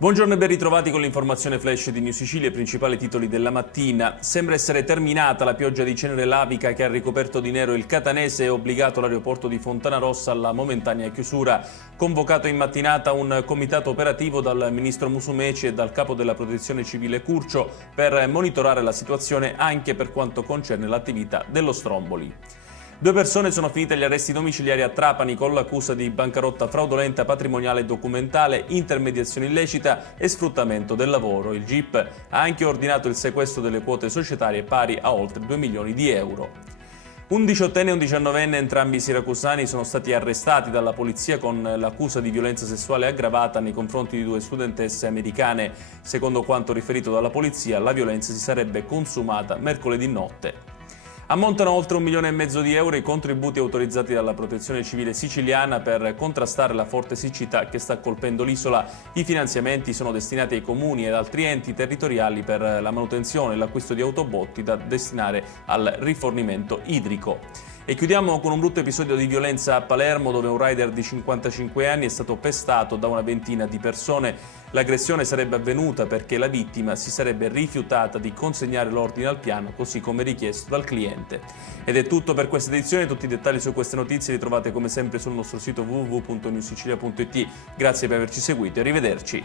Buongiorno e ben ritrovati con l'informazione flash di New Sicilia e i principali titoli della mattina. Sembra essere terminata la pioggia di cenere lavica che ha ricoperto di nero il catanese e obbligato l'aeroporto di Fontanarossa alla momentanea chiusura. Convocato in mattinata un comitato operativo dal ministro Musumeci e dal capo della protezione civile Curcio per monitorare la situazione anche per quanto concerne l'attività dello Stromboli. 2 persone sono finite agli arresti domiciliari a Trapani con l'accusa di bancarotta fraudolenta patrimoniale e documentale, intermediazione illecita e sfruttamento del lavoro. Il GIP ha anche ordinato il sequestro delle quote societarie pari a oltre 2 milioni di euro. Un 18enne e un 19enne, entrambi siracusani, sono stati arrestati dalla polizia con l'accusa di violenza sessuale aggravata nei confronti di 2 studentesse americane. Secondo quanto riferito dalla polizia, la violenza si sarebbe consumata mercoledì notte. Ammontano oltre 1,5 milioni di euro i contributi autorizzati dalla Protezione Civile siciliana per contrastare la forte siccità che sta colpendo l'isola. I finanziamenti sono destinati ai comuni ed altri enti territoriali per la manutenzione e l'acquisto di autobotti da destinare al rifornimento idrico. E chiudiamo con un brutto episodio di violenza a Palermo, dove un rider di 55 anni è stato pestato da una ventina di persone. L'aggressione sarebbe avvenuta perché la vittima si sarebbe rifiutata di consegnare l'ordine al piano, così come richiesto dal cliente. Ed è tutto per questa edizione. Tutti i dettagli su queste notizie li trovate come sempre sul nostro sito www.newsicilia.it. Grazie per averci seguito e arrivederci.